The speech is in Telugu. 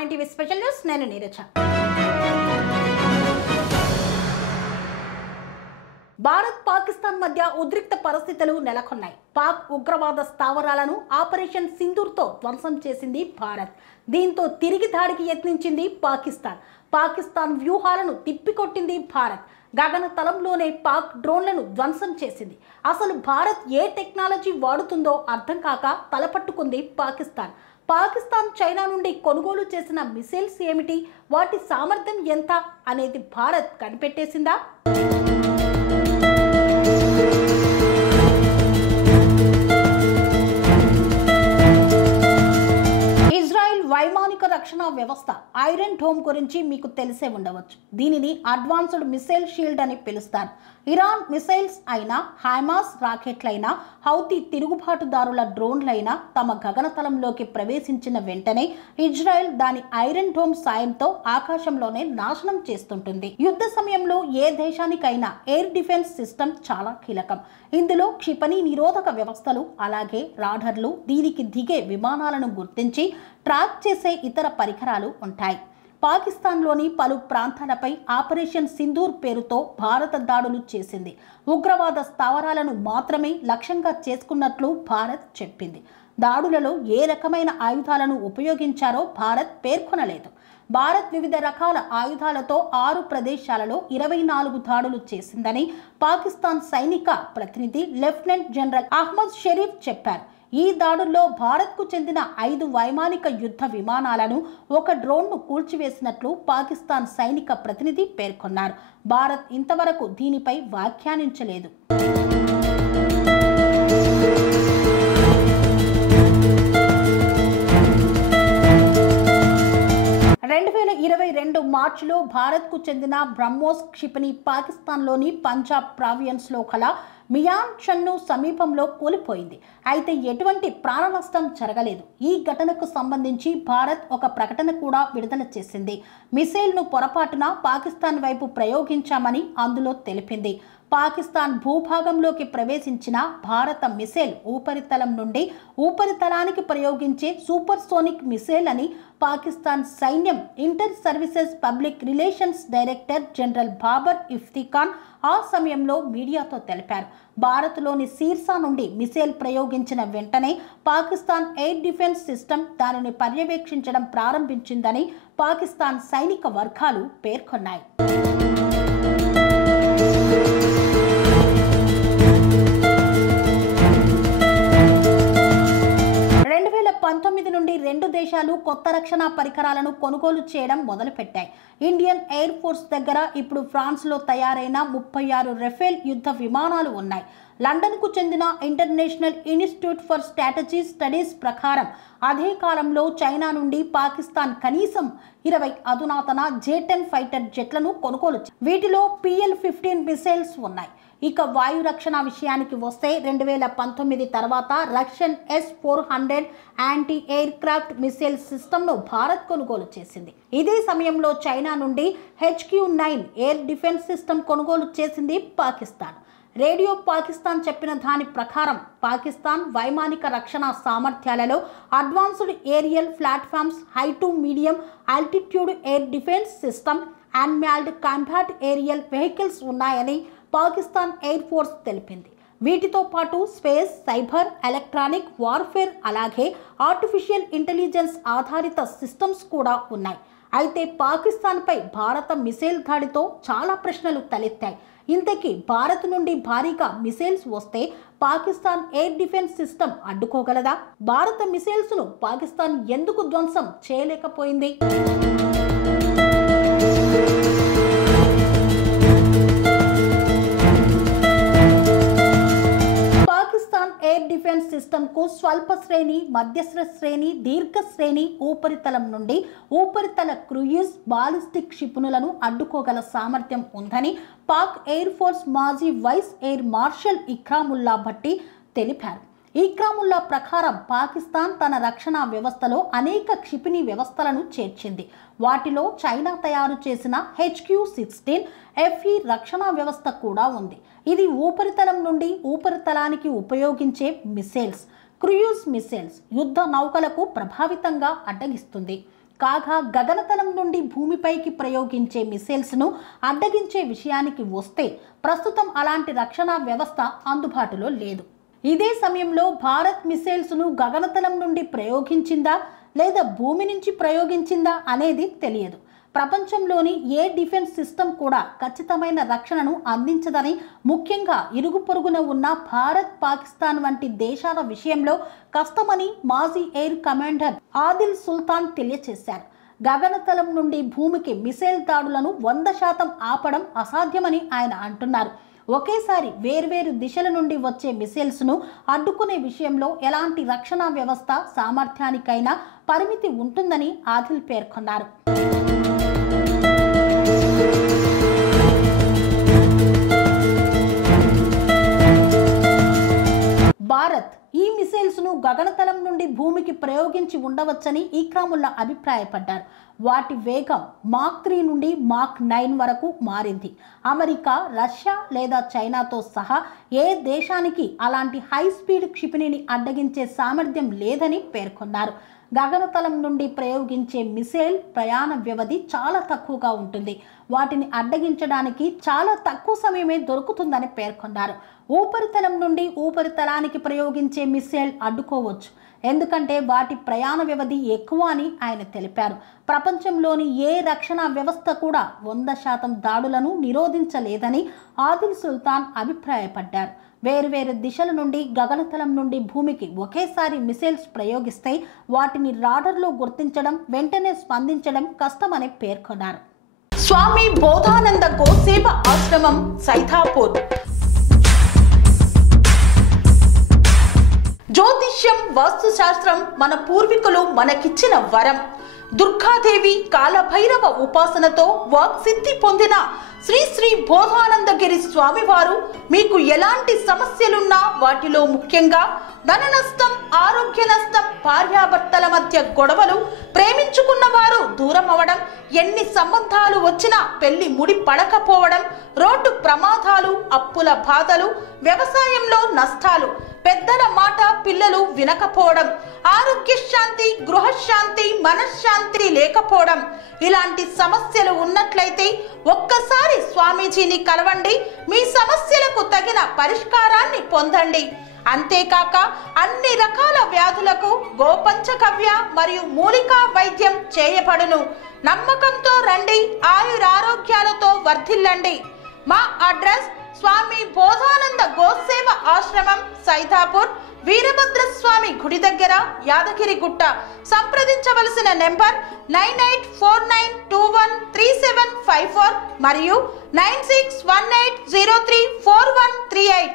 R9 TV స్పెషల్ న్యూస్ నేను నీరజ. భారత్ పాకిస్తాన్ మధ్య ఉద్రిక్త పరిస్థితులు నెలకొన్నాయి. పాక్ ఉగ్రవాద స్థావరాలను ఆపరేషన్ సింధూర్తో ధ్వంసం చేసింది భారత్. దీంతో తిరిగి దాడికి యత్నించింది పాకిస్తాన్ వ్యూహాలను తిప్పికొట్టింది భారత్. గగనతలంలోనే పాక్ డ్రోన్లను ధ్వంసం చేసింది. అసలు భారత్ ఏ టెక్నాలజీ వాడుతుందో అర్థం కాక తలపట్టుకుంది పాకిస్తాన్ చైనా నుండి కొనుగోలు చేసిన మిసైల్స్ ఏమిటి, వాటి సామర్థ్యం ఎంత అనేది భారత్ కనిపెట్టేసిందా? ఇజ్రాయెల్ వైమానిక రక్షణ వ్యవస్థ ఐరన్ డోమ్ గురించి మీకు తెలిసే ఉండవచ్చు. దీనిని అడ్వాన్స్డ్ మిసైల్ షీల్డ్ అని పిలుస్తారు. ఇరాన్ మిసైల్స్ అయినా, హైమాస్ రాకెట్లైనా, హౌతీ తిరుగుబాటుదారుల డ్రోన్లైనా తమ గగనతలంలోకి ప్రవేశించిన వెంటనే ఇజ్రాయెల్ దాని ఐరన్ డోమ్ సాయంతో ఆకాశంలోనే నాశనం చేస్తుంటుంది. యుద్ధ సమయంలో ఏ దేశానికైనా ఎయిర్ డిఫెన్స్ సిస్టమ్ చాలా కీలకం. ఇందులో క్షిపణి నిరోధక వ్యవస్థలు, అలాగే రాడర్లు, దీనికి దిగే విమానాలను గుర్తించి ట్రాక్ చేసే ఇతర పరికరాలు ఉంటాయి. పాకిస్తాన్లోని పలు ప్రాంతాలపై ఆపరేషన్ సింధూర్ పేరుతో భారత దాడులు చేసింది. ఉగ్రవాద స్థావరాలను మాత్రమే లక్ష్యంగా చేసుకున్నట్లు భారత్ చెప్పింది. దాడులలో ఏ రకమైన ఆయుధాలను ఉపయోగించారో భారత్ పేర్కొనలేదు. భారత్ వివిధ రకాల ఆయుధాలతో 6 ప్రదేశాలలో 24 దాడులు చేసిందని పాకిస్తాన్ సైనిక ప్రతినిధి లెఫ్టినెంట్ జనరల్ అహ్మద్ షరీఫ్ చెప్పారు. ఈ దాడుల్లో భారత్కు చెందిన 5 వైమానిక యుద్ధ విమానాలను, 1 డ్రోన్ను కూల్చివేసినట్లు పాకిస్తాన్ సైనిక ప్రతినిధి పేర్కొన్నారు. భారత్ ఇంతవరకు దీనిపై వ్యాఖ్యానించలేదు. 2022 మార్చిలో భారత్కు చెందిన బ్రహ్మోస్ క్షిపణి పాకిస్తాన్లోని పంజాబ్ ప్రావియన్స్లో కల మియాన్ చన్ను సమీపంలో కూలిపోయింది. అయితే ఎటువంటి ప్రాణ నష్టం జరగలేదు. ఈ ఘటనకు సంబంధించి భారత్ ఒక ప్రకటన కూడా విడుదల చేసింది. మిసైల్ను పొరపాటున పాకిస్తాన్ వైపు ప్రయోగించామని అందులో తెలిపింది. పాకిస్తాన్ భూభాగంలోకి ప్రవేశించిన భారత మిసైల్ ఉపరితలం నుండి ఉపరితలానికి ప్రయోగించే సూపర్సోనిక్ మిసైల్ అని పాకిస్తాన్ సైన్యం inter services public relations director general Babar Iftikhar ఆ సమయంలో మీడియాతో తెలిపారు. భారత్లోని సిర్సా నుండి మిసైల్ ప్రయోగించిన వెంటనే పాకిస్తాన్ ఎయిర్ డిఫెన్స్ సిస్టమ్ దానిని పర్యవేక్షించడం ప్రారంభించిందని పాకిస్తాన్ సైనిక వర్గాలు పేర్కొన్నాయి. 2019 నుండి 2 దేశాలు కొత్త రక్షణ పరికరాలను కొనుగోలు చేయడం మొదలుపెట్టాయి. ఇండియన్ ఎయిర్ ఫోర్స్ దగ్గర ఇప్పుడు ఫ్రాన్స్లో తయారైన 36 రఫేల్ యుద్ధ విమానాలు ఉన్నాయి. లండన్కు చెందిన international institute for strategy studies ప్రకారం అదే కాలంలో చైనా నుండి పాకిస్తాన్ కనీసం 20 అధునాతన J-10 ఫైటర్ జెట్లను కొనుగోలు. వీటిలో PL-15 మిసైల్స్ ఉన్నాయి. ఇక వాయు రక్షణ విషయానికి వస్తే 2019 తర్వాత Russian S-400 anti air craft missile సిస్టమ్ను భారత్ కొనుగోలు చేసింది. ఇదే సమయంలో చైనా నుండి HQ-9 ఎయిర్ డిఫెన్స్ సిస్టమ్ కొనుగోలు చేసింది పాకిస్తాన్. రేడియో పాకిస్తాన్ చెప్పిన దాని ప్రకారం పాకిస్తాన్ వైమానిక రక్షణ సామర్థ్యాలలో advanced aerial platforms, high to medium altitude air defence system, unmanned combat aerial vehicles ఉన్నాయని పాకిస్తాన్ ఎయిర్ ఫోర్స్ తెలిపింది. వీటితో పాటు స్పేస్, సైబర్, ఎలక్ట్రానిక్ వార్ఫేర్, అలాగే ఆర్టిఫిషియల్ ఇంటెలిజెన్స్ ఆధారిత సిస్టమ్స్ కూడా ఉన్నాయి. అయితే పాకిస్తాన్పై భారత మిసైల్ దాడితో చాలా ప్రశ్నలు తలెత్తాయి. ఇంతకీ భారత్ నుండి భారీగా మిసైల్స్ వస్తే పాకిస్తాన్ ఎయిర్ డిఫెన్స్ సిస్టమ్ అడ్డుకోగలదా? భారత మిసైల్స్ను పాకిస్తాన్ ఎందుకు ధ్వంసం చేయలేకపోయింది? ఎయిర్ డిఫెన్స్ సిస్టమ్కు స్వల్ప శ్రేణి, మధ్యస్థ శ్రేణి, దీర్ఘ శ్రేణి ఉపరితలం నుండి ఉపరితల క్రూయిజ్ బాలిస్టిక్ క్షిపణులను అడ్డుకోగల సామర్థ్యం ఉందని పాక్ ఎయిర్ ఫోర్స్ మాజీ వైస్ ఎయిర్ మార్షల్ ఇక్రాముల్లా భట్టి తెలిపారు. ఇక్రాముల్లా ప్రకారం పాకిస్తాన్ తన రక్షణ వ్యవస్థలో అనేక క్షిపణి వ్యవస్థలను చేర్చింది. వాటిలో చైనా తయారు చేసిన HQ-16 FE రక్షణ వ్యవస్థ కూడా ఉంది. ఇది ఉపరితలం నుండి ఉపరితలానికి ఉపయోగించే మిసైల్స్, క్రూయిజ్ మిసైల్స్, యుద్ధ నౌకలకు ప్రభావితంగా అడ్డగిస్తుంది. కాగా గగనతలం నుండి భూమిపైకి ప్రయోగించే మిసైల్స్ను అడ్డగించే విషయానికి వస్తే ప్రస్తుతం అలాంటి రక్షణ వ్యవస్థ అందుబాటులో లేదు. ఇదే సమయంలో భారత్ మిసైల్స్ను గగనతలం నుండి ప్రయోగించిందా లేదా భూమి నుంచి ప్రయోగించిందా అనేది తెలియదు. ప్రపంచంలోని ఏ డిఫెన్స్ సిస్టమ్ కూడా ఖచ్చితమైన రక్షణను అందించదని, ముఖ్యంగా ఇరుగు పొరుగున ఉన్న భారత్, పాకిస్తాన్ వంటి దేశాల విషయంలో కష్టమని మాజీ ఎయిర్ కమాండర్ ఆదిల్ సుల్తాన్ తెలియజేశారు. గగనతలం నుండి భూమికి మిసైల్ దాడులను 100% ఆపడం అసాధ్యమని ఆయన అంటున్నారు. ఒకేసారి వేర్వేరు దిశల నుండి వచ్చే మిసైల్స్ను అడ్డుకునే విషయంలో ఎలాంటి రక్షణ వ్యవస్థ సామర్థ్యానికైనా పరిమితి ఉంటుందని ఆదిల్ పేర్కొన్నారు. భారత్ ఈ మిసైల్స్ను గగనతలం నుండి భూమికి ప్రయోగించి ఉండవచ్చని ఇక్రాముల్లా అభిప్రాయపడ్డారు. వాటి వేగం మాక్ 3 నుండి మాక్ 9 వరకు మారింది. అమెరికా, రష్యా లేదా చైనాతో సహా ఏ దేశానికి అలాంటి హై స్పీడ్ క్షిపణిని అడ్డగించే సామర్థ్యం లేదని పేర్కొన్నారు. గగనతలం నుండి ప్రయోగించే మిసైల్ ప్రయాణ వ్యవధి చాలా తక్కువగా ఉంటుంది. వాటిని అడ్డగించడానికి చాలా తక్కువ సమయమే దొరుకుతుందని పేర్కొన్నారు. ఉపరితలం నుండి ఉపరితలానికి ప్రయోగించే మిసైల్ అడ్డుకోవచ్చు, ఎందుకంటే వాటి ప్రయాణ వ్యవధి ఎక్కువ అని ఆయన తెలిపారు. ప్రపంచంలోని ఏ రక్షణ వ్యవస్థ కూడా 100% దాడులను నిరోధించలేదని ఆదిల్ సుల్తాన్ అభిప్రాయపడ్డారు. వేర్వేరు దిశల నుండి గగనతలం నుండి భూమికి ఒకేసారి మిసైల్స్ ప్రయోగిస్తే వాటిని రాడర్లో గుర్తించడం, వెంటనే స్పందించడం కష్టమని పేర్కొన్నారు. స్వామి బోధానంద గోసేవ ఆశ్రమం, సైథాపూర్. జ్యోతిష్యం, వాస్తుశాస్త్రం మన పూర్వీకులు మనకిచ్చిన వరం. దుర్గాదేవి, కాలభైరవ ఉపాసనతో వాక్సిద్ధి పొందిన శ్రీ శ్రీ బోధానందగిరి స్వామివారు మీకు ఎలాంటి సమస్యలున్నా, వాటిలో ముఖ్యంగా ధన నష్టం, ఆరోగ్య నష్టం, భార్యాభర్తల మధ్య గొడవలు, ప్రేమించుకున్న వారు దూరం అవడం, ఎన్ని సంబంధాలు వచ్చినా పెళ్లి ముడి పడకపోవడం, రోడ్డు ప్రమాదాలు, అప్పుల బాధలు, వ్యవసాయంలో నష్టాలు, పెద్దల మాట పిల్లలు వినకపోవడం, ఆరోగ్య శాంతి, గృహశాంతి, మనశ్శాంతి లేకపోవడం, ఇలాంటి సమస్యలు ఉన్నట్లయితే ఒక్కసారి స్వామీజీని కలవండి. మీ సమస్యలకు తగిన పరిష్కారాన్ని పొందండి. అంతేకాక అన్ని రకాల వ్యాధులకు గోపంచగవ్య మరియు మూలికా వైద్యం చేయబడును. నమ్మకంతో రండి, ఆయురారోగ్యాలతో వర్ధిల్లండి. మా అడ్రస్ స్వామి బోధానంద గోసేవ ఆశ్రమం, సైథాపూర్, వీరభద్రస్వామి గుడి దగ్గర, యాదగిరిగుట్ట. సంప్రదించవలసిన నెంబర్ 9849213754 మరియు 9618034138.